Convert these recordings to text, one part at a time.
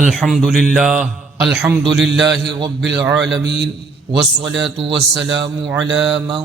الحمد لله رب العالمين والصلاة والسلام على من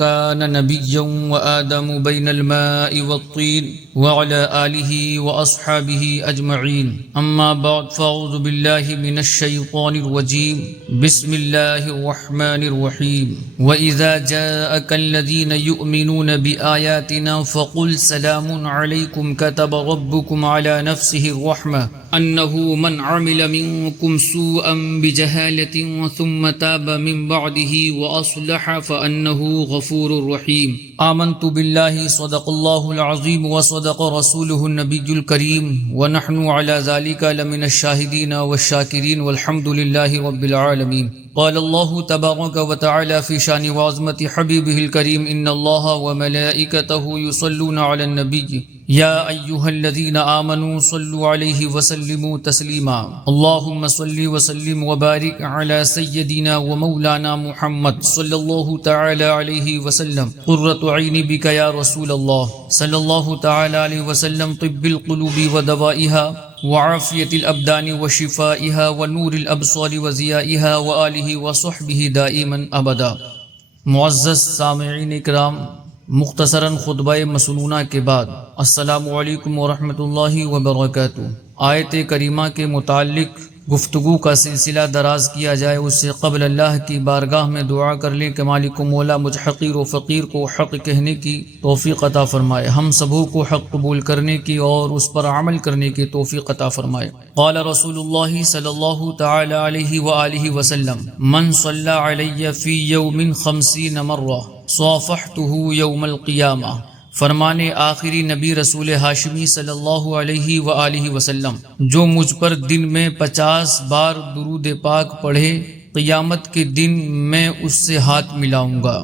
كان نبيا وآدم بين الماء والطين وعلى آله وأصحابه أجمعين. أما بعد فأعوذ بالله من الشيطان الرجيم. بسم الله الرحمن الرحيم. وإذا جاءك الذين يؤمنون بآياتنا فقل سلام عليكم كتب ربكم على نفسه الرحمة أنه من عمل منكم سوءا بجهالة ثم تاب من بعده وأصلح فأنه غفور رحيم. آمنت بالله صدق الله العظيم وصدق رسوله النبي الكريم ونحن على ذلك لمن الشاهدين والشاكرين والحمد لله رب العالمين. قال الله تبارك وتعالى في شان وعظمة حبيبه الكريم إن الله وملائكته يصلون على النبي يا أيها الذين آمنوا صلوا عليه وسلموا تسليما. اللهم صل وسلم وبارك على سيدنا ومولانا محمد صلى الله تعالى عليه وسلم قرة عين بك يا رسول الله صلى الله تعالى عليه وسلم طب القلوب ودوائها وعافية الأبدان وشفائها ونور الأبصار وضيائها وآله وصحبه دائما أبدا. معزز سامعین اکرام، مختصراً خطبہ مسنونہ کے بعد السلام علیکم ورحمۃ اللہ وبرکاتہ. آیت کریمہ کے متعلق گفتگو کا سلسلہ دراز کیا جائے اس سے قبل اللہ کی بارگاہ میں دعا کر لیں کہ مالک و مولا مجھ حقیر و فقیر کو حق کہنے کی توفیق عطا فرمائے، ہم سبوں کو حق قبول کرنے کی اور اس پر عمل کرنے کی توفیق عطا فرمائے. قال رسول اللہ صلی اللہ تعالی علیہ وآلہ وسلم من صلی علی فی یوم 50 مرہ صافحتہ یوم القیامہ. فرمانے آخری نبی رسول ہاشمی صلی اللہ علیہ وآلہ وسلم جو مجھ پر دن میں 50 بار درود پاک پڑھے قیامت کے دن میں اس سے ہاتھ ملاؤں گا.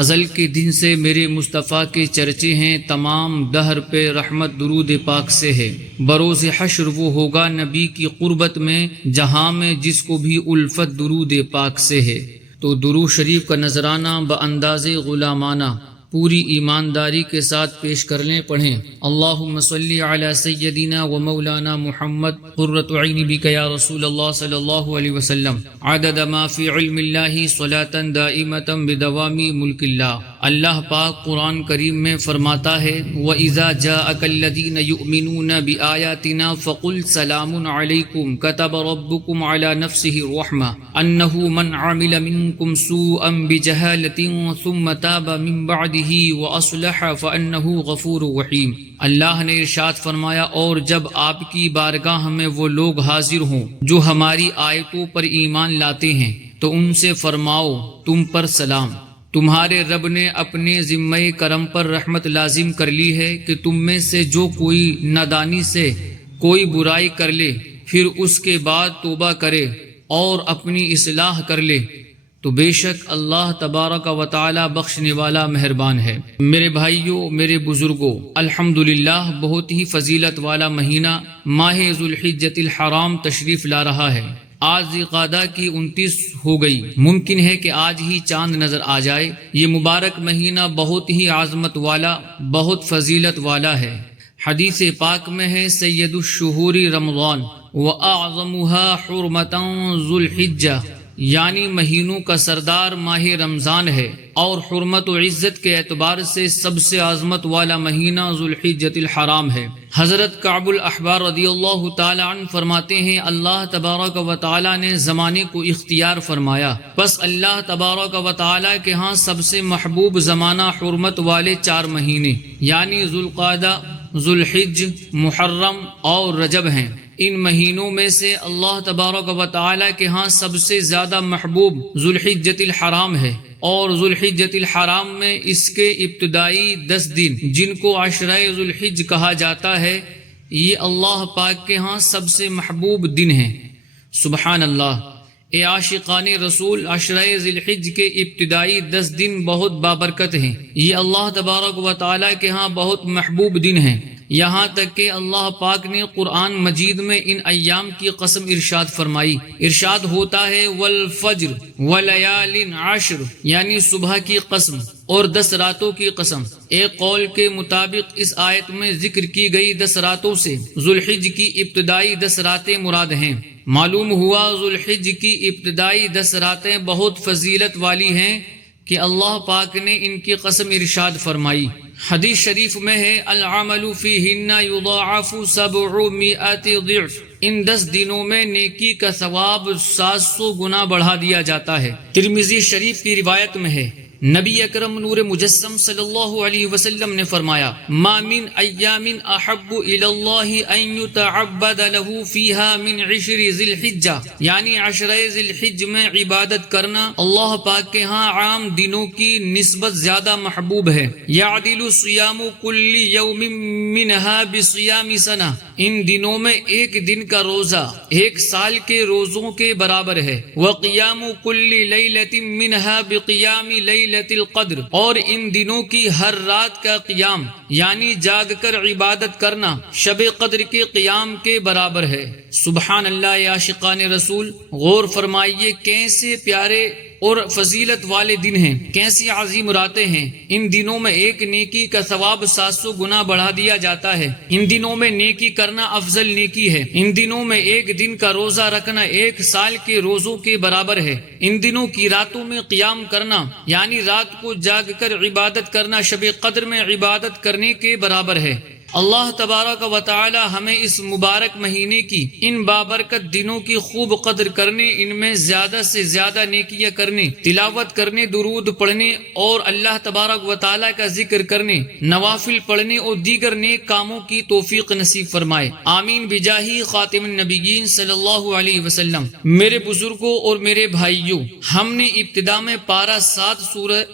ازل کے دن سے میرے مصطفیٰ کے چرچے ہیں، تمام دہر پہ رحمت درود پاک سے ہے. بروز حشر وہ ہوگا نبی کی قربت میں جہاں میں جس کو بھی الفت درود پاک سے ہے. تو درود شریف کا نذرانہ بانداز غلامانہ پوری ایمانداری کے ساتھ پیش کر لیں، پڑھیں. اللہم صلی علی سیدنا و مولانا محمد قرۃ عین بک یا رسول اللہ صلی اللہ علیہ وسلم عدد ما فی علم اللہ صلاۃ دائمۃ بدوام ملک اللہ. اللہ پاک قرآن کریم میں فرماتا ہے وَإِذَا جَاءَكَ الَّذِينَ يُؤْمِنُونَ بِآيَاتِنَا فَقُلْ سَلَامٌ عَلَيْكُمْ كَتَبَ رَبُّكُمْ عَلَى نَفْسِهِ الرَّحْمَةَ أَنَّهُ مَنْ عَمِلَ مِنْكُمْ سُوءًا بِجَهَالَةٍ ثُمَّ تَابَ مِنْ بَعْدِهِ وَأَصْلَحَ فَإِنَّهُ غَفُورٌ رَحِيمٌ. اللہ نے ارشاد فرمایا اور جب آپ کی بارگاہ میں وہ لوگ حاضر ہوں جو ہماری آیتوں پر ایمان لاتے ہیں تو ان سے فرماؤ تم پر سلام، تمہارے رب نے اپنے ذمہ کرم پر رحمت لازم کر لی ہے کہ تم میں سے جو کوئی نادانی سے کوئی برائی کر لے پھر اس کے بعد توبہ کرے اور اپنی اصلاح کر لے تو بے شک اللہ تبارک و تعالی بخشنے والا مہربان ہے. میرے بھائیوں، میرے بزرگوں، الحمدللہ بہت ہی فضیلت والا مہینہ ماہ ذو الحجۃ الحرام تشریف لا رہا ہے. آج ذی القعدہ کی 29 ہو گئی، ممکن ہے کہ آج ہی چاند نظر آ جائے. یہ مبارک مہینہ بہت ہی عظمت والا، بہت فضیلت والا ہے. حدیث پاک میں ہے سید الشہور رمضان واعظمها حرمتا ذو الحجہ، یعنی مہینوں کا سردار ماہ رمضان ہے اور حرمت و عزت کے اعتبار سے سب سے عظمت والا مہینہ ذو الحجۃ الحرام ہے. حضرت کعب الاحبار رضی اللہ تعالی عنہ فرماتے ہیں اللہ تبارک و تعالی نے زمانے کو اختیار فرمایا، بس اللہ تبارک و تعالی کے ہاں سب سے محبوب زمانہ حرمت والے 4 مہینے یعنی ذو القعدہ، ذو الحج، محرم اور رجب ہیں. ان مہینوں میں سے اللہ تبارک و تعالی کے ہاں سب سے زیادہ محبوب ذو الحجۃ الحرام ہے اور ذو الحجۃ الحرام میں اس کے ابتدائی 10 دن جن کو عشرہ ذو الحج کہا جاتا ہے یہ اللہ پاک کے ہاں سب سے محبوب دن ہیں. سبحان اللہ. اے عاشقان رسول، عشرہ ذی الحج کے ابتدائی 10 دن بہت بابرکت ہیں، یہ اللہ تبارک و تعالی کے ہاں بہت محبوب دن ہیں. یہاں تک کہ اللہ پاک نے قرآن مجید میں ان ایام کی قسم ارشاد فرمائی۔ ارشاد ہوتا ہے والفجر ولیال عشر، یعنی صبح کی قسم اور 10 راتوں کی قسم۔ ایک قول کے مطابق اس آیت میں ذکر کی گئی 10 راتوں سے ذوالحج کی ابتدائی 10 راتیں مراد ہیں۔ معلوم ہوا ذوالحج کی ابتدائی 10 راتیں بہت فضیلت والی ہیں کہ اللہ پاک نے ان کی قسم ارشاد فرمائی۔ حدیث شریف میں ہے العمل فیہن یضاعف 700 ضعف، ان 10 دنوں میں نیکی کا ثواب 700 گنا بڑھا دیا جاتا ہے۔ ترمذی شریف کی روایت میں ہے نبی اکرم نور مجسم صلی اللہ علیہ وسلم نے فرمایا ما من ایام احب الی اللہ ان یتعبد له فیها من 10 ذی الحجہ، یعنی 10 ذی الحج میں عبادت کرنا اللہ پاک کے ہاں عام دنوں کی نسبت زیادہ محبوب ہے۔ یعدل صیام کل یوم منها بصیام سنہ، ان دنوں میں ایک دن کا روزہ 1 سال کے روزوں کے برابر ہے۔ وقیام کل لیلۃ منها بقیام لیلۃ القدر، اور ان دنوں کی ہر رات کا قیام یعنی جاگ کر عبادت کرنا شب قدر کے قیام کے برابر ہے۔ سبحان اللہ، عاشقان رسول، غور فرمائیے کیسے پیارے اور فضیلت والے دن ہیں، کیسی عظیم راتیں ہیں۔ ان دنوں میں ایک نیکی کا ثواب 700 گنا بڑھا دیا جاتا ہے۔ ان دنوں میں نیکی کرنا افضل نیکی ہے۔ ان دنوں میں ایک دن کا روزہ رکھنا 1 سال کے روزوں کے برابر ہے۔ ان دنوں کی راتوں میں قیام کرنا یعنی رات کو جاگ کر عبادت کرنا شب قدر میں عبادت کرنے کے برابر ہے۔ اللہ تبارک و تعالی ہمیں اس مبارک مہینے کی ان بابرکت دنوں کی خوب قدر کرنے، ان میں زیادہ سے زیادہ نیکیاں کرنے، تلاوت کرنے، درود پڑھنے اور اللہ تبارک و تعالی کا ذکر کرنے، نوافل پڑھنے اور دیگر نیک کاموں کی توفیق نصیب فرمائے، آمین بجاہ خاتم النبیین صلی اللہ علیہ وسلم۔ میرے بزرگوں اور میرے بھائیوں، ہم نے ابتدا میں پارہ 7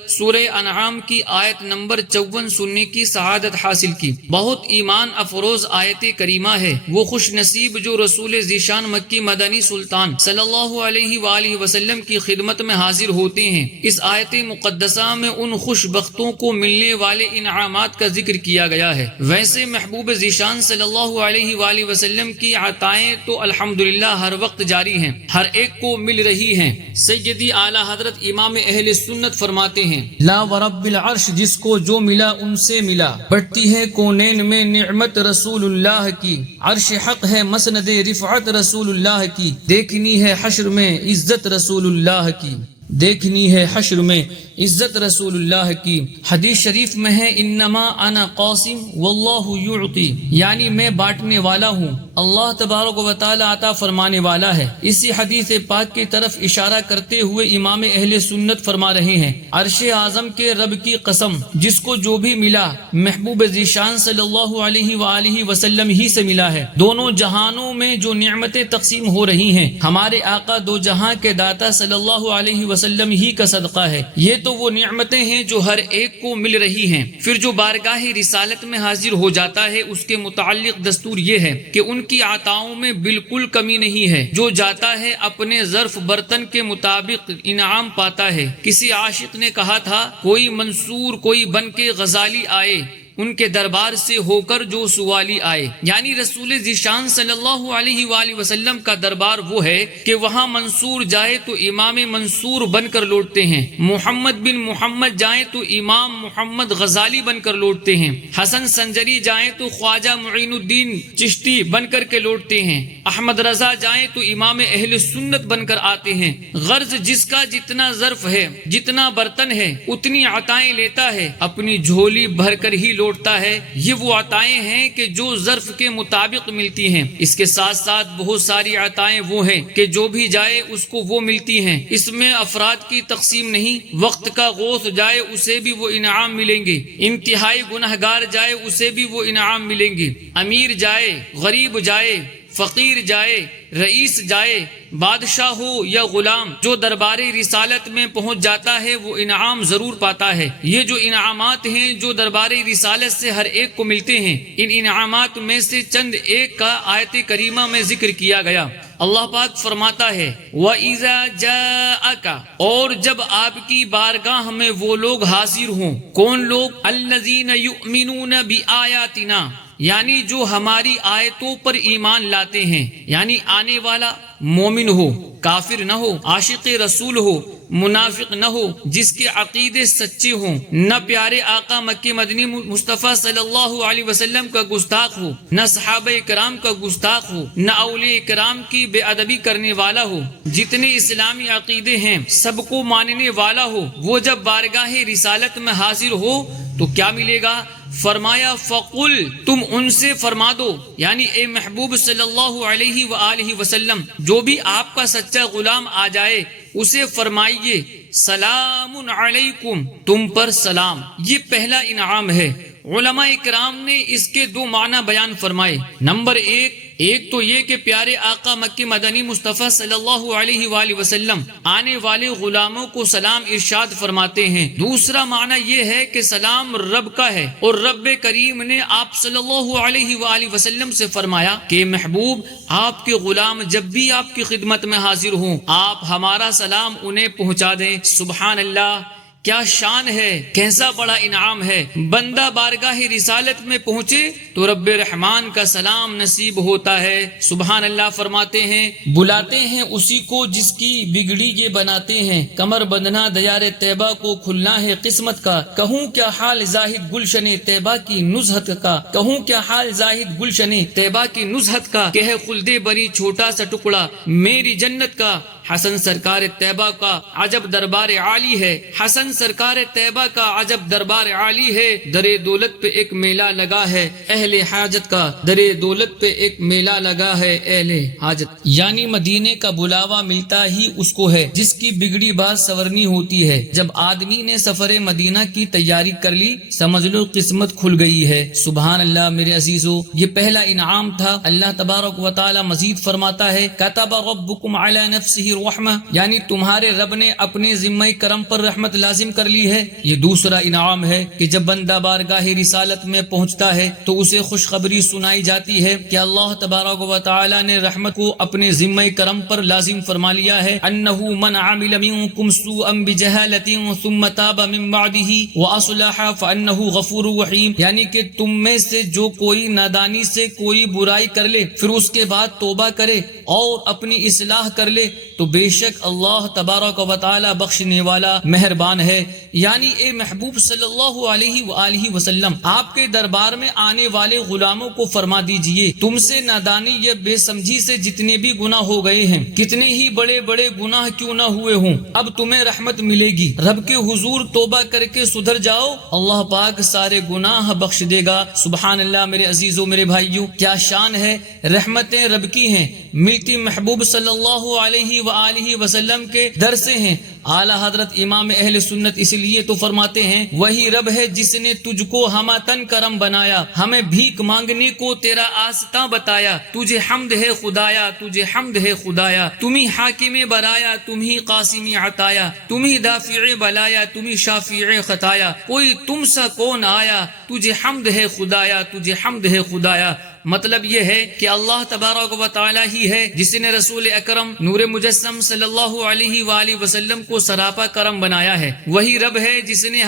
سورہ انعام کی آیت نمبر 54 سننے کی سعادت حاصل کی۔ بہت ایمان افروز آیت کریمہ ہے۔ وہ خوش نصیب جو رسول ذیشان مکی مدنی سلطان صلی اللہ علیہ وآلہ وسلم کی خدمت میں حاضر ہوتے ہیں۔ اس آیت مقدسہ میں ان خوش بختوں کو ملنے والے انعامات کا ذکر کیا گیا ہے۔ ویسے محبوب ذیشان صلی اللہ علیہ وآلہ وسلم کی عطائیں تو الحمدللہ ہر وقت جاری ہیں، ہر ایک کو مل رہی ہیں۔ سیدی اعلیٰ حضرت امام اہل سنت فرماتے ہیں لا ورب العرش، جس کو جو ملا ان سے ملا، بڑھتی ہے کونین میں نعمت رسول اللہ کی، عرش حق ہے مسند رفعت رسول اللہ کی، دیکھنی ہے حشر میں عزت رسول اللہ کی، دیکھنی ہے حشر میں عزت رسول اللہ کی۔ حدیث شریف میں ہے انما انا قاسم واللہ یعطی، یعنی میں بانٹنے والا ہوں، اللہ تبارک و تعالی عطا فرمانے والا ہے۔ اسی حدیث پاک کی طرف اشارہ کرتے ہوئے امام اہل سنت فرما رہے ہیں عرش اعظم کے رب کی قسم، جس کو جو بھی ملا محبوب ذیشان صلی اللہ علیہ وآلہ وسلم ہی سے ملا ہے۔ دونوں جہانوں میں جو نعمتیں تقسیم ہو رہی ہیں ہمارے آقا دو جہاں کے داتا صلی اللہ علیہ وسلم ہی کا صدقہ ہے۔ یہ تو وہ نعمتیں ہیں جو ہر ایک کو مل رہی ہیں۔ پھر جو بارگاہ رسالت میں حاضر ہو جاتا ہے اس کے متعلق دستور یہ ہے کہ ان کی عطاؤں میں بالکل کمی نہیں ہے۔ جو جاتا ہے اپنے ظرف برتن کے مطابق انعام پاتا ہے۔ کسی عاشق نے کہا تھا کوئی منصور کوئی بن کے غزالی آئے، ان کے دربار سے ہو کر جو سوالی آئے، یعنی رسول ذیشان صلی اللہ علیہ وآلہ وسلم کا دربار وہ ہے کہ وہاں منصور جائے تو امام منصور بن کر لوٹتے ہیں، محمد بن محمد جائیں تو امام محمد غزالی بن کر لوٹتے ہیں، حسن سنجری جائیں تو خواجہ معین الدین چشتی بن کر کے لوٹتے ہیں، احمد رضا جائیں تو امام اہل سنت بن کر آتے ہیں۔ غرض جس کا جتنا ظرف ہے، جتنا برتن ہے، اتنی عطائیں لیتا ہے، اپنی جھولی بھر کر ہی لوٹتا ہے۔ یہ وہ عطائیں ہیں کہ جو ظرف کے مطابق ملتی ہیں۔ اس کے ساتھ ساتھ بہت ساری عطائیں وہ ہیں کہ جو بھی جائے اس کو وہ ملتی ہیں۔ اس میں افراد کی تقسیم نہیں، وقت کا غوث جائے اسے بھی وہ انعام ملیں گے، انتہائی گنہگار جائے اسے بھی وہ انعام ملیں گے، امیر جائے، غریب جائے، فقیر جائے، رئیس جائے، بادشاہ ہو یا غلام، جو دربار رسالت میں پہنچ جاتا ہے وہ انعام ضرور پاتا ہے۔ یہ جو انعامات ہیں جو دربار رسالت سے ہر ایک کو ملتے ہیں، ان انعامات میں سے چند ایک کا آیت کریمہ میں ذکر کیا گیا۔ اللہ پاک فرماتا ہے وَإِذَا جَاءَكَ، اور جب آپ کی بارگاہ میں وہ لوگ حاضر ہوں، کون لوگ؟ الَّذِينَ يُؤْمِنُونَ بِآيَاتِنَا، یعنی جو ہماری آیتوں پر ایمان لاتے ہیں، یعنی آنے والا مومن ہو، کافر نہ ہو، عاشق رسول ہو، منافق نہ ہو، جس کے عقیدے سچے ہوں، نہ پیارے آقا مکی مدنی مصطفیٰ صلی اللہ علیہ وسلم کا گستاخ ہو، نہ صحابہ کرام کا گستاخ ہو، نہ اولیاء کرام کی بے ادبی کرنے والا ہو، جتنے اسلامی عقیدے ہیں سب کو ماننے والا ہو، وہ جب بارگاہ رسالت میں حاضر ہو تو کیا ملے گا؟ فرمایا فقل، تم ان سے فرما دو، یعنی اے محبوب صلی اللہ علیہ وآلہ وسلم، جو بھی آپ کا سچا غلام آ جائے اسے فرمائیے سلام علیکم، تم پر سلام۔ یہ پہلا انعام ہے۔ علماء کرام نے اس کے دو معنی بیان فرمائے۔ نمبر ایک تو یہ کہ پیارے آقا مکی مدنی مصطفیٰ صلی اللہ علیہ وآلہ وسلم آنے والے غلاموں کو سلام ارشاد فرماتے ہیں۔ دوسرا معنی یہ ہے کہ سلام رب کا ہے، اور رب کریم نے آپ صلی اللہ علیہ وآلہ وسلم سے فرمایا کہ محبوب، آپ کے غلام جب بھی آپ کی خدمت میں حاضر ہوں آپ ہمارا سلام انہیں پہنچا دیں۔ سبحان اللہ، کیا شان ہے، کیسا بڑا انعام ہے۔ بندہ بارگاہ رسالت میں پہنچے تو رب رحمان کا سلام نصیب ہوتا ہے۔ سبحان اللہ فرماتے ہیں، بلاتے ہیں اسی کو جس کی بگڑی یہ بناتے ہیں، کمر بندنا دیار طیبہ کو کھلنا ہے قسمت کا، کہوں کیا حال زاہد گلشن طیبہ کی نزہت کا، کہوں کیا حال زاہد گلشن طیبہ کی نزہت کا، کہ ہے خلد بری چھوٹا سا ٹکڑا میری جنت کا۔ حسن سرکار طیبہ کا عجب دربار عالی ہے، حسن سرکار طیبہ کا عجب دربار عالی ہے، در دولت پہ ایک میلہ لگا ہے اہل حاجت کا، در دولت پہ ایک میلہ لگا ہے اہل حاجت۔ یعنی مدینے کا بلاوا ملتا ہی اس کو ہے جس کی بگڑی بات سورنی ہوتی ہے۔ جب آدمی نے سفر مدینہ کی تیاری کر لی سمجھ لو قسمت کھل گئی ہے۔ سبحان اللہ میرے عزیزو، یہ پہلا انعام تھا۔ اللہ تبارک و تعالی مزید فرماتا ہے کتب ربکم علی نفسہ الرحمہ، یعنی تمہارے رب نے اپنے ذمہ کرم پر رحمت لازم کر لی ہے۔ یہ دوسرا انعام ہے کہ جب بندہ بارگاہ رسالت میں پہنچتا ہے تو اسے خوشخبری سنائی جاتی ہے کہ اللہ تبارک و تعالی نے رحمت کو اپنے ذمہ کرم پر لازم فرما لیا ہے۔ انہ من عمل منکم سوءا بجہالۃ ثم تاب من بعدہ واصلح فانہ غفور رحیم، یعنی کہ تم میں سے جو کوئی نادانی سے کوئی برائی کر لے پھر اس کے بعد توبہ کرے اور اپنی اصلاح کر لے تو بے شک اللہ تبارک و تعالی بخشنے والا مہربان ہے۔ یعنی اے محبوب صلی اللہ علیہ وآلہ وسلم، آپ کے دربار میں آنے والے غلاموں کو فرما دیجئے تم سے نادانی یا بے سمجھی سے جتنے بھی گناہ ہو گئے ہیں، کتنے ہی بڑے بڑے گناہ کیوں نہ ہوئے ہوں، اب تمہیں رحمت ملے گی۔ رب کے حضور توبہ کر کے سدھر جاؤ، اللہ پاک سارے گناہ بخش دے گا۔ سبحان اللہ میرے عزیزوں، میرے بھائیوں، کیا شان ہے، رحمتیں رب کی ہیں، ملتی محبوب صلی اللہ علیہ وآلہ وسلم کے در سے ہیں۔ اعلیٰ حضرت امام اہل سنت اس لیے تو فرماتے ہیں وہی رب ہے جس نے تجھ کو ہمہ تن کرم بنایا، ہمیں بھیک مانگنے کو تیرا آستاں بتایا، تجھے حمد ہے خدایا، تجھے حمد ہے خدایا، تمہیں حاکم برایا، تمہیں قاسم عطایا، تمہیں دافع بلایا، تمہیں شافع خطایا، کوئی تم سا کون آیا، تجھے حمد ہے خدایا، تجھے حمد ہے خدایا۔ مطلب یہ ہے کہ اللہ تبارک و تعالی ہی ہے جس نے رسول اکرم نور مجسم صلی اللہ علیہ وآلہ وسلم کو سراپا کرم بنایا ہے۔ وہی رب ہے جس نے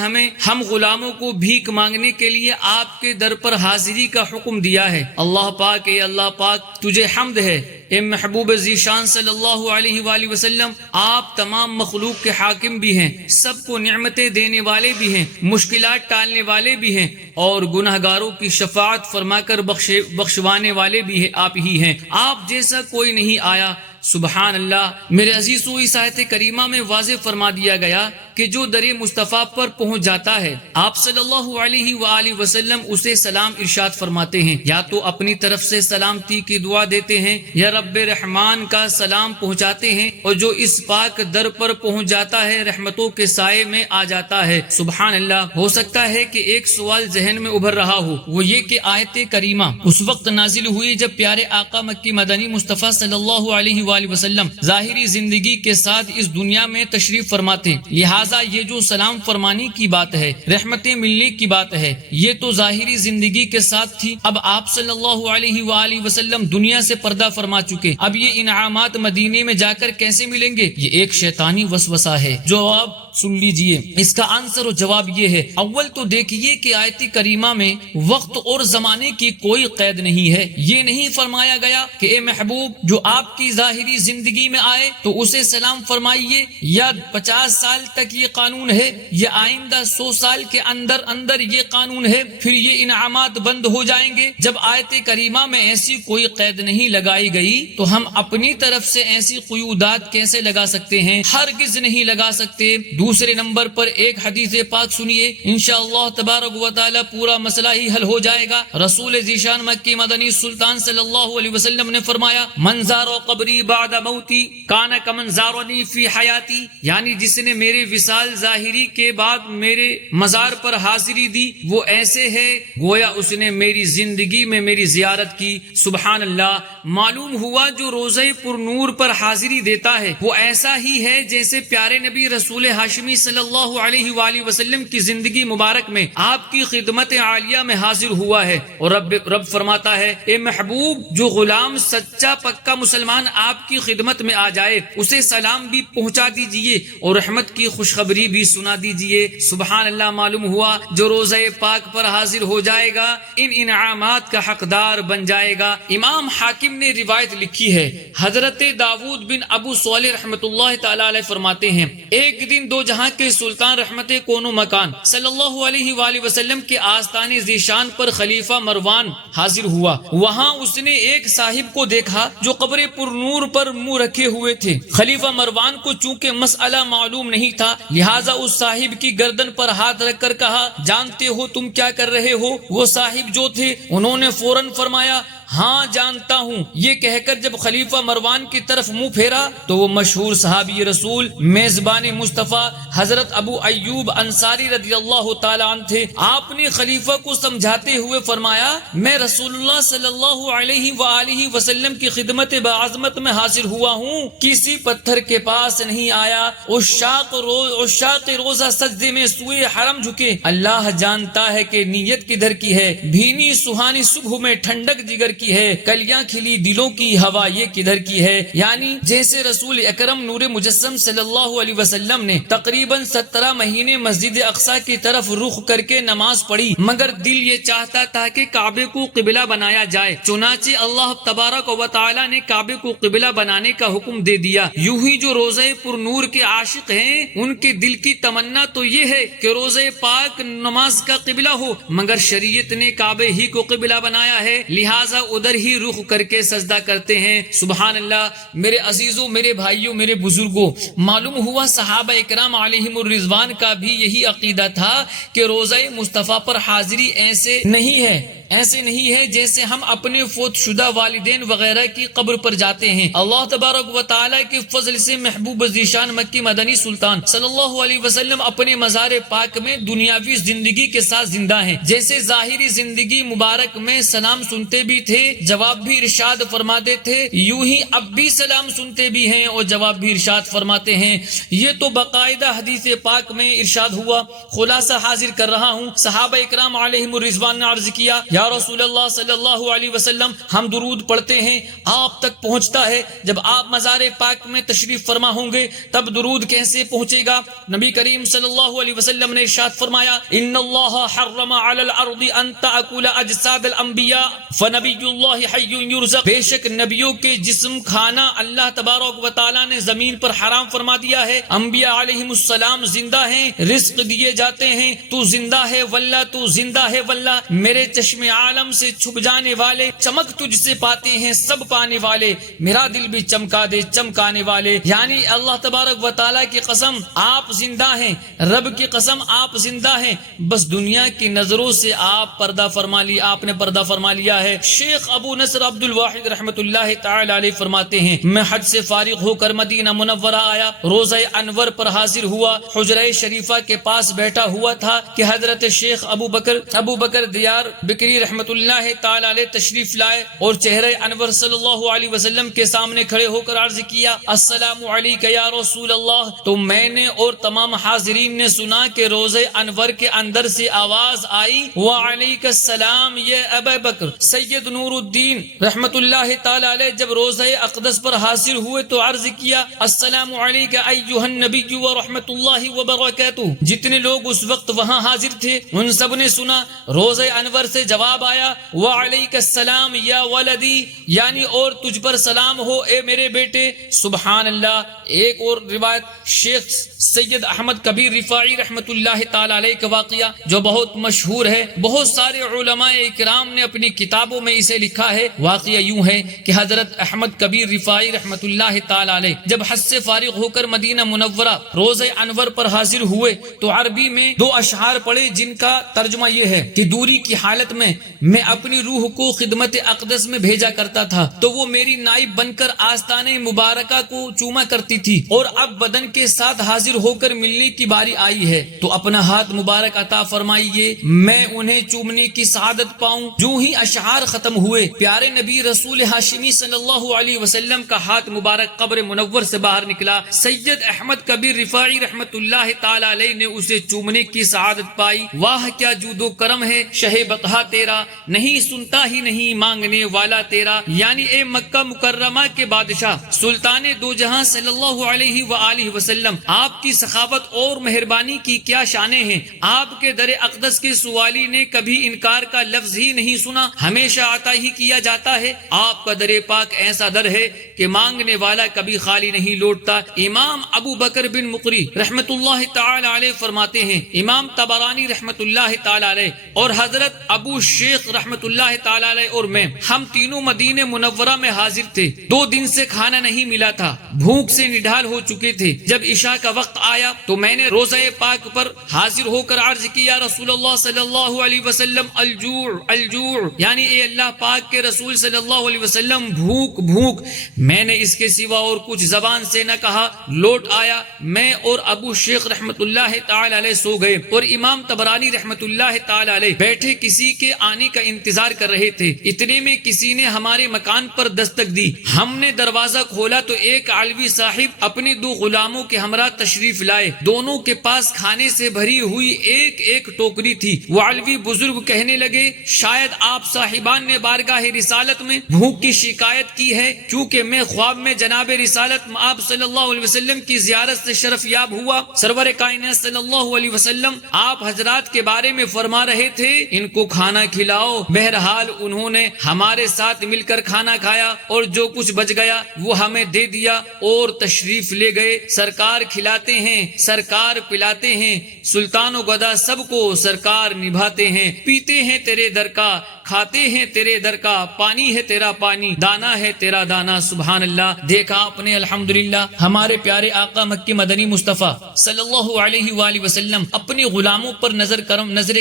ہم غلاموں کو بھیک مانگنے کے لیے آپ کے در پر حاضری کا حکم دیا ہے۔ اللہ پاک، اے اللہ پاک، تجھے حمد ہے۔ اے محبوب ذیشان صلی اللہ علیہ وآلہ وسلم، آپ تمام مخلوق کے حاکم بھی ہیں، سب کو نعمتیں دینے والے بھی ہیں، مشکلات ٹالنے والے بھی ہیں، اور گناہگاروں کی شفاعت فرما کر بخشوانے والے بھی ہیں، آپ ہی ہیں۔ آپ جیسا کوئی نہیں آیا۔ سبحان اللہ میرے عزیزو، اس آیت کریمہ میں واضح فرما دیا گیا کہ جو در مصطفیٰ پر پہنچ جاتا ہے آپ صلی اللہ علیہ وآلہ وسلم اسے سلام ارشاد فرماتے ہیں، یا تو اپنی طرف سے سلامتی کی دعا دیتے ہیں یا رب رحمان کا سلام پہنچاتے ہیں، اور جو اس پاک در پر پہنچ جاتا ہے رحمتوں کے سائے میں آ جاتا ہے۔ سبحان اللہ۔ ہو سکتا ہے کہ ایک سوال ذہن میں ابھر رہا ہو، وہ یہ کہ آیت کریمہ اس وقت نازل ہوئی جب پیارے آقا مکی مدنی مصطفیٰ صلی اللہ علیہ وآلہ وسلم ظاہری زندگی کے ساتھ اس دنیا میں تشریف فرماتے، لہٰذا یہ جو سلام فرمانے کی بات ہے، رحمتیں ملنے کی بات ہے، یہ تو ظاہری زندگی کے ساتھ تھی۔ اب آپ صلی اللہ علیہ وآلہ وسلم دنیا سے پردہ فرما چکے، اب یہ انعامات مدینے میں جا کر کیسے ملیں گے؟ یہ ایک شیطانی وسوسہ ہے جو اب سن لیجئے، اس کا آنسر و جواب یہ ہے۔ اول تو دیکھیے کہ آیت کریمہ میں وقت اور زمانے کی کوئی قید نہیں ہے۔ یہ نہیں فرمایا گیا کہ اے محبوب جو آپ کی ظاہری زندگی میں آئے تو اسے سلام فرمائیے، یا 50 سال تک یہ قانون ہے، یا آئندہ 100 سال کے اندر اندر یہ قانون ہے، پھر یہ انعامات بند ہو جائیں گے۔ جب آیت کریمہ میں ایسی کوئی قید نہیں لگائی گئی تو ہم اپنی طرف سے ایسی قیودات کیسے لگا سکتے ہیں؟ ہرگز نہیں لگا سکتے۔ دوسرے نمبر پر ایک حدیث پاک سنیے، انشاءاللہ تبارک و تعالی پورا مسئلہ ہی حل ہو جائے گا۔ رسول ذیشان مکی مدنی سلطان صلی اللہ علیہ وسلم نے فرمایا، من زار قبری بعد موتی کان کمن زارنی فی حیاتی، یعنی جس نے میرے وصال ظاہری کے بعد میرے مزار پر حاضری دی وہ ایسے ہے گویا اس نے میری زندگی میں میری زیارت کی۔ سبحان اللہ، معلوم ہوا جو روزہ پر نور پر حاضری دیتا ہے وہ ایسا ہی ہے جیسے پیارے نبی رسول ہاشمی صلی اللہ علیہ وآلہ وسلم کی زندگی مبارک میں آپ کی خدمت عالیہ میں حاضر ہوا ہے۔ اور رب فرماتا ہے، اے محبوب جو غلام سچا پکا مسلمان آپ کی خدمت میں آ جائے اسے سلام بھی پہنچا دیجئے اور رحمت کی خوشخبری بھی سنا دیجئے۔ سبحان اللہ، معلوم ہوا جو روزہ پاک پر حاضر ہو جائے گا ان انعامات کا حقدار بن جائے گا۔ امام حاکم نے روایت لکھی ہے، حضرت داؤد بن ابو صالح رحمت اللہ تعالی علیہ فرماتے ہیں، ایک دن دو جہاں کے سلطان رحمت کون و مکان صلی اللہ علیہ وآلہ وسلم کے آستان ذیشان پر خلیفہ مروان حاضر ہوا۔ وہاں اس نے ایک صاحب کو دیکھا جو قبر پر نور پر منہ رکھے ہوئے تھے۔ خلیفہ مروان کو چونکہ مسئلہ معلوم نہیں تھا لہٰذا اس صاحب کی گردن پر ہاتھ رکھ کر کہا، جانتے ہو تم کیا کر رہے ہو؟ وہ صاحب جو تھے انہوں نے فوراً فرمایا، ہاں جانتا ہوں۔ یہ کہہ کر جب خلیفہ مروان کی طرف منہ پھیرا تو وہ مشہور صحابی رسول میزبان مصطفیٰ حضرت ابو ایوب انصاری رضی اللہ تعالی عنہ تھے۔ آپ نے خلیفہ کو سمجھاتے ہوئے فرمایا، میں رسول اللہ صلی اللہ علیہ وآلہ وسلم کی خدمت بعظمت میں حاضر ہوا ہوں، کسی پتھر کے پاس نہیں آیا۔ عشاق روزہ سجدے میں سوئے حرم جھکے، اللہ جانتا ہے کہ نیت کدھر کی ہے۔ بھینی سہانی صبح میں ٹھنڈک جگر کی ہے، کلیاں کھلی دلوں کی ہوا یہ کدھر کی ہے۔ یعنی جیسے رسول اکرم نور مجسم صلی اللہ علیہ وسلم نے تقریباً 17 مہینے مسجد اقصی کی طرف رخ کر کے نماز پڑھی، مگر دل یہ چاہتا تھا کہ کعبے کو قبلہ بنایا جائے، چنانچہ اللہ تبارک و تعالی نے کعبے کو قبلہ بنانے کا حکم دے دیا۔ یوں ہی جو روزہ پر نور کے عاشق ہیں ان کے دل کی تمنا تو یہ ہے کہ روزہ پاک نماز کا قبلہ ہو، مگر شریعت نے کعبے ہی کو قبلہ بنایا ہے لہٰذا ادھر ہی رخ کر کے سجدہ کرتے ہیں۔ سبحان اللہ، میرے عزیزوں، میرے بھائیوں، میرے بزرگوں، معلوم ہوا صحابہ اکرام علیہم الرضوان کا بھی یہی عقیدہ تھا کہ روزہ مصطفیٰ پر حاضری ایسے نہیں ہے جیسے ہم اپنے فوت شدہ والدین وغیرہ کی قبر پر جاتے ہیں۔ اللہ تبارک و تعالی کے فضل سے محبوب ذیشان مکی مدنی سلطان صلی اللہ علیہ وسلم اپنے مزار پاک میں دنیاوی زندگی کے ساتھ زندہ ہیں۔ جیسے ظاہری زندگی مبارک میں سلام سنتے بھی تھے، جواب بھی ارشاد فرماتے تھے، یوں ہی اب بھی سلام سنتے بھی ہیں اور جواب بھی ارشاد فرماتے ہیں۔ یہ تو باقاعدہ حدیث پاک میں ارشاد ہوا۔ خلاصہ حاضر کر رہا ہوں، صحابہ اکرام علیہم الرضوان نے عرض کیا، یا رسول اللہ صلی اللہ علیہ وسلم ہم درود پڑھتے ہیں، آپ تک پہنچتا ہے، جب آپ مزار پاک میں تشریف فرما ہوں گے تب درود کیسے پہنچے گا؟ نبی کریم صلی اللہ علیہ وسلم نے ارشاد فرمایا، ان اللہ حرم علی الارض ان تاکل اجساد الانبیاء فنبی اللہ حی یرزق، بے شک نبیوں کے جسم کھانا اللہ تبارک و تعالی نے زمین پر حرام فرما دیا ہے۔ انبیاء علیہم السلام زندہ ہیں، رزق دیے جاتے ہیں، تو زندہ ہے واللہ، تو زندہ ہے واللہ، میرے چشم عالم سے چھپ جانے والے چمک تجھ سے پاتے ہیں سب پانے والے، میرا دل بھی چمکا دے چمکانے والے۔ یعنی اللہ تبارک و تعالی کی قسم آپ زندہ ہیں، رب کی قسم آپ زندہ ہیں، بس دنیا کی نظروں سے آپ پردہ فرما لی، آپ نے پردہ فرما لیا ہے۔ شیخ ابو نصر عبد الواحد رحمت اللہ تعالی علیہ فرماتے ہیں، میں حج سے فارغ ہو کر مدینہ منورہ آیا، روزہ انور پر حاضر ہوا، حجرہ شریفہ کے پاس بیٹھا ہوا تھا کہ حضرت شیخ ابو بکر دیار بکری کبیر رحمت اللہ تعالی علیہ تشریف لائے اور چہرہ انور صلی اللہ علیہ وسلم کے سامنے کھڑے ہو کر عرض کیا السلام علیک یا رسول اللہ. تو میں نے اور تمام حاضرین نے سنا کہ روزہ انور کے اندر سے آواز آئی وعلیک السلام یا ابا بکر. سید نور الدین رحمت اللہ تعالی علیہ جب روزہ اقدس پر حاضر ہوئے تو عرض کیا السلام علیک ایھا النبی ورحمت اللہ وبرکاتہ. جتنے لوگ اس وقت وہاں حاضر تھے ان سب نے سنا. روزہ انور سے جواب آیا وعلیک السلام یا ولدی، یعنی اور تجھ پر سلام ہو اے میرے بیٹے. سبحان اللہ. ایک اور روایت شیخ سید احمد کبیر رفاعی رحمت اللہ تعالی علیہ کا واقعہ جو بہت مشہور ہے، بہت سارے علماء اکرام نے اپنی کتابوں میں اسے لکھا ہے. واقعہ یوں ہے کہ حضرت احمد کبیر رفاعی رحمت اللہ تعالی علیہ جب حج سے فارغ ہو کر مدینہ منورہ روزہ انور پر حاضر ہوئے تو عربی میں دو اشعار پڑھے جن کا ترجمہ یہ ہے کہ دوری کی حالت میں میں اپنی روح کو خدمت اقدس میں بھیجا کرتا تھا تو وہ میری نائب بن کر آستانے مبارکہ کو چوما کرتی تھی، اور اب بدن کے ساتھ حاضر ہو کر ملنے کی باری آئی ہے تو اپنا ہاتھ مبارک عطا فرمائیے میں انہیں چومنے کی سعادت پاؤں. جو ہی اشعار ختم ہوئے پیارے نبی رسول ہاشمی صلی اللہ علیہ وسلم کا ہاتھ مبارک قبر منور سے باہر نکلا. سید احمد کبیر رفاعی رحمت اللہ تعالی علیہ نے اسے چومنے کی سعادت پائی. واہ کیا جود و کرم ہے شہ بطحا تیرا، نہیں سنتا ہی نہیں مانگنے والا تیرا. یعنی اے مکہ مکرمہ کے بادشاہ سلطان دو جہاں صلی اللہ علیہ وآلہ وسلم، آپ کی سخاوت اور مہربانی کی کیا شانیں ہیں. آپ کے در اقدس کے سوالی نے کبھی انکار کا لفظ ہی نہیں سنا، ہمیشہ عطا ہی کیا جاتا ہے. آپ کا در پاک ایسا در ہے کہ مانگنے والا کبھی خالی نہیں لوٹتا. امام ابو بکر بن مقری رحمت اللہ تعالی علیہ فرماتے ہیں، امام طبرانی رحمت اللہ تعالی علیہ اور حضرت ابو شیخ رحمت اللہ تعالی علیہ اور میں، ہم تینوں مدینہ منورہ میں حاضر تھے. 2 دن سے کھانا نہیں ملا تھا، بھوک سے نڈھال ہو چکے تھے. جب عشاء کا وقت آیا تو میں نے روزہ پاک پر حاضر ہو کر عرض کیا رسول اللہ صلی اللہ علیہ وسلم الجوع الجوع، یعنی اے اللہ پاک کے رسول صلی اللہ علیہ وسلم بھوک بھوک. میں نے اس کے سوا اور کچھ زبان سے نہ کہا. لوٹ آیا، میں اور ابو شیخ رحمت اللہ تعالی علیہ سو گئے اور امام طبرانی رحمت اللہ تعالی علیہ بیٹھے کسی کے آنے کا انتظار کر رہے تھے. اتنے میں کسی نے ہمارے مکان پر دستک دی. ہم نے دروازہ کھولا تو ایک علوی صاحب اپنے 2 غلاموں کے ہمراہ تشریف لائے. دونوں کے پاس کھانے سے بھری ہوئی ایک ایک ٹوکری تھی. وہ علوی بزرگ کہنے لگے شاید آپ صاحبان نے بارگاہ رسالت میں بھوک کی شکایت کی ہے، کیونکہ میں خواب میں جناب رسالت آپ صلی اللہ علیہ وسلم کی زیارت سے شرف یاب ہوا. سرور کائنات صلی اللہ علیہ وسلم آپ حضرات کے بارے میں فرما رہے تھے ان کو کھانا کھلاؤ. بہرحال انہوں نے ہمارے ساتھ مل کر کھانا کھایا اور جو کچھ بچ گیا وہ ہمیں دے دیا اور تشریف لے گئے. سرکار کھلاتے ہیں، سرکار پلاتے ہیں، سلطان و گدا سب کو سرکار نبھاتے ہیں. پیتے ہیں تیرے در کا، کھاتے ہیں تیرے در کا، پانی ہے تیرا پانی، دانا ہے تیرا دانا. سبحان اللہ. دیکھا آپ نے الحمدللہ ہمارے پیارے آقا مکی مدنی مصطفیٰ صلی اللہ علیہ وآلہ وسلم اپنے غلاموں پر نظر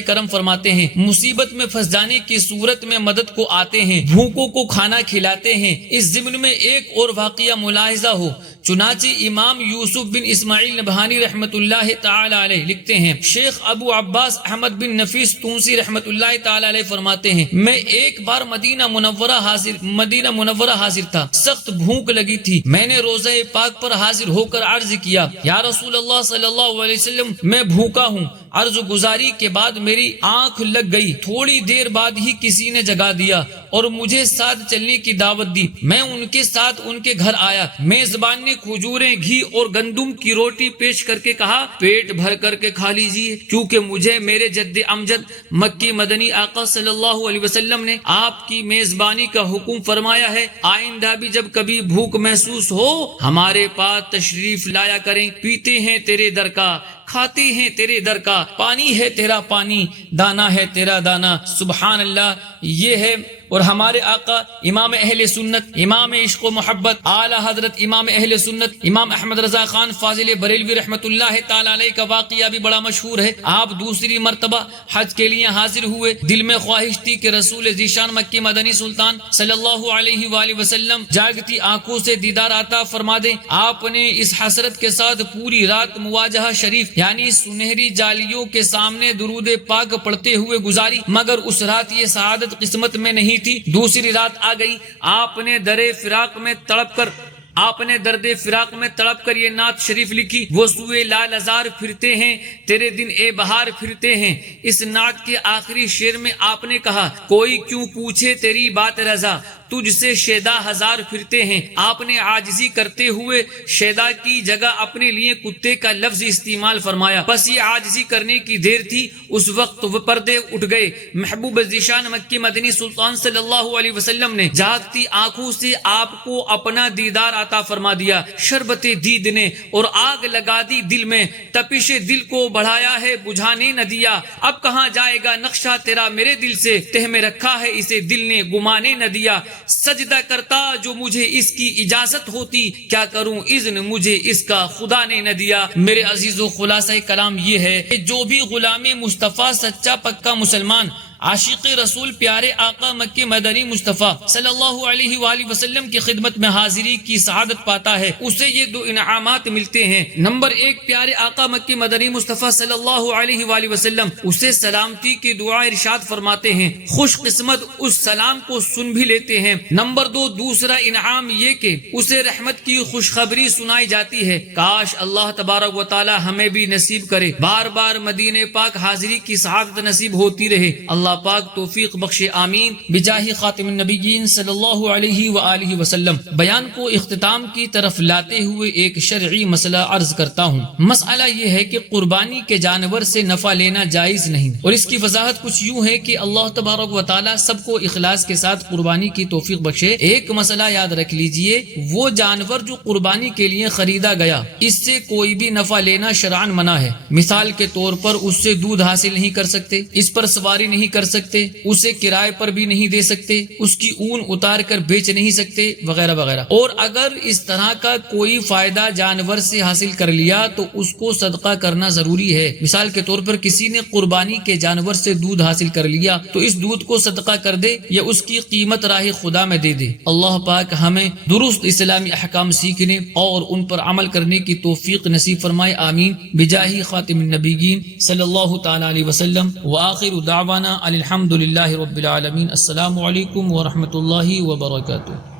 کرم فرماتے ہیں. مصیبت میں پھنس جانے کی صورت میں مدد کو آتے ہیں، بھوکوں کو کھانا کھلاتے ہیں. اس ضمن میں ایک اور واقعہ ملاحظہ ہو. چنانچہ امام یوسف بن اسماعیل نبہانی رحمت اللہ تعالی علیہ لکھتے ہیں شیخ ابو عباس احمد بن نفیس تونسی رحمت اللہ تعالی علیہ فرماتے ہیں میں ایک بار مدینہ منورہ حاضر تھا. سخت بھوک لگی تھی. میں نے روزہ پاک پر حاضر ہو کر عرض کیا یا رسول اللہ صلی اللہ علیہ وسلم میں بھوکا ہوں. عرض گزاری کے بعد میری آنکھ لگ گئی. تھوڑی دیر بعد ہی کسی نے جگا دیا اور مجھے ساتھ چلنے کی دعوت دی. میں ان کے ساتھ ان کے گھر آیا. میزبان نے کھجوریں، گھی اور گندم کی روٹی پیش کر کے کہا پیٹ بھر کر کے کھا لیجیے، کیونکہ مجھے میرے جد امجد مکی مدنی آقا صلی اللہ علیہ وسلم نے آپ کی میزبانی کا حکم فرمایا ہے. آئندہ بھی جب کبھی بھوک محسوس ہو ہمارے پاس تشریف لایا کریں. پیتے ہیں تیرے در کا، کھاتے ہیں تیرے در کا، پانی ہے تیرا پانی، دانا ہے تیرا دانا. سبحان اللہ. یہ ہے اور ہمارے آقا امام اہل سنت، امام عشق و محبت، اعلیٰ حضرت امام اہل سنت امام احمد رضا خان فاضل بریلوی رحمۃ اللہ تعالی علیہ کا واقعہ بھی بڑا مشہور ہے۔ آپ دوسری مرتبہ حج کے لیے حاضر ہوئے، دل میں خواہش تھی کہ رسول ذیشان مکی مدنی سلطان صلی اللہ علیہ وآلہ وسلم جاگتی آنکھوں سے دیدار عطا فرما دیں۔ آپ نے اس حسرت کے ساتھ پوری رات مواجہہ شریف یعنی سنہری جالیوں کے سامنے درود پاک پڑھتے ہوئے گزاری، مگر اس رات یہ سعادت قسمت میں نہیں تھی۔ دوسری رات آ گئی، آپ نے درد فراق میں تڑپ کر یہ نعت شریف لکھی، وہ سوئے لال ازار پھرتے ہیں تیرے دن اے بہار پھرتے ہیں۔ اس نعت کے آخری شعر میں آپ نے کہا، کوئی کیوں پوچھے تیری بات رضا، تجھ سے شیدا ہزار پھرتے ہیں۔ آپ نے عاجزی کرتے ہوئے شیدا کی جگہ اپنے لیے کتے کا لفظ استعمال فرمایا، بس یہ عاجزی کرنے کی دیر تھی، اس وقت وہ پردے اٹھ گئے۔ محبوب ذیشان مکی مدنی سلطان صلی اللہ علیہ وسلم نے جاگتی آنکھوں سے آپ کو اپنا دیدار عطا فرما دیا۔ شربت دید نے اور آگ لگا دی دل میں، تپش دل کو بڑھایا ہے بجھانے نہ دیا۔ اب کہاں جائے گا نقشہ تیرا میرے دل سے، تہ میں رکھا ہے اسے دل نے گمانے نہ دیا۔ سجدہ کرتا جو مجھے اس کی اجازت ہوتی، کیا کروں اذن مجھے اس کا خدا نے نہ دیا۔ میرے عزیزو، خلاصہ کلام یہ ہے کہ جو بھی غلام مصطفیٰ سچا پکا مسلمان، عاشق رسول پیارے آقا مکی مدنی مصطفیٰ صلی اللہ علیہ وآلہ وسلم کی خدمت میں حاضری کی سعادت پاتا ہے، اسے یہ دو انعامات ملتے ہیں۔ نمبر ایک، پیارے آقا مکی مدنی مصطفیٰ صلی اللہ علیہ وآلہ وسلم اسے سلامتی کی دعا ارشاد فرماتے ہیں، خوش قسمت اس سلام کو سن بھی لیتے ہیں۔ نمبر دو، دوسرا انعام یہ کہ اسے رحمت کی خوشخبری سنائی جاتی ہے۔ کاش اللہ تبارک و تعالی ہمیں بھی نصیب کرے، بار بار مدینہ پاک حاضری کی سعادت نصیب ہوتی رہے۔ اللہ پاک توفیق بخشے، آمین، بجاہ خاتم النبیین صلی اللہ علیہ وآلہ وسلم۔ بیان کو اختتام کی طرف لاتے ہوئے ایک شرعی مسئلہ عرض کرتا ہوں۔ مسئلہ یہ ہے کہ قربانی کے جانور سے نفع لینا جائز نہیں، اور اس کی وضاحت کچھ یوں ہے کہ اللہ تبارک و تعالی سب کو اخلاص کے ساتھ قربانی کی توفیق بخشے۔ ایک مسئلہ یاد رکھ لیجئے، وہ جانور جو قربانی کے لیے خریدا گیا، اس سے کوئی بھی نفع لینا شرعاً منع ہے۔ مثال کے طور پر اس سے دودھ حاصل نہیں کر سکتے، اس پر سواری نہیں کر سکتے، اسے کرائے پر بھی نہیں دے سکتے، اس کی اون اتار کر بیچ نہیں سکتے، وغیرہ وغیرہ۔ اور اگر اس طرح کا کوئی فائدہ جانور سے حاصل کر لیا تو اس کو صدقہ کرنا ضروری ہے۔ مثال کے طور پر کسی نے قربانی کے جانور سے دودھ حاصل کر لیا تو اس دودھ کو صدقہ کر دے یا اس کی قیمت راہ خدا میں دے دے۔ اللہ پاک ہمیں درست اسلامی احکام سیکھنے اور ان پر عمل کرنے کی توفیق نصیب فرمائے، آمین، بجاہ خاتم النبیین صلی اللہ تعالی علیہ وسلم۔ وآخر دعوانا الحمد للہ رب العالمین۔ السلام علیکم ورحمۃ اللہ وبرکاتہ۔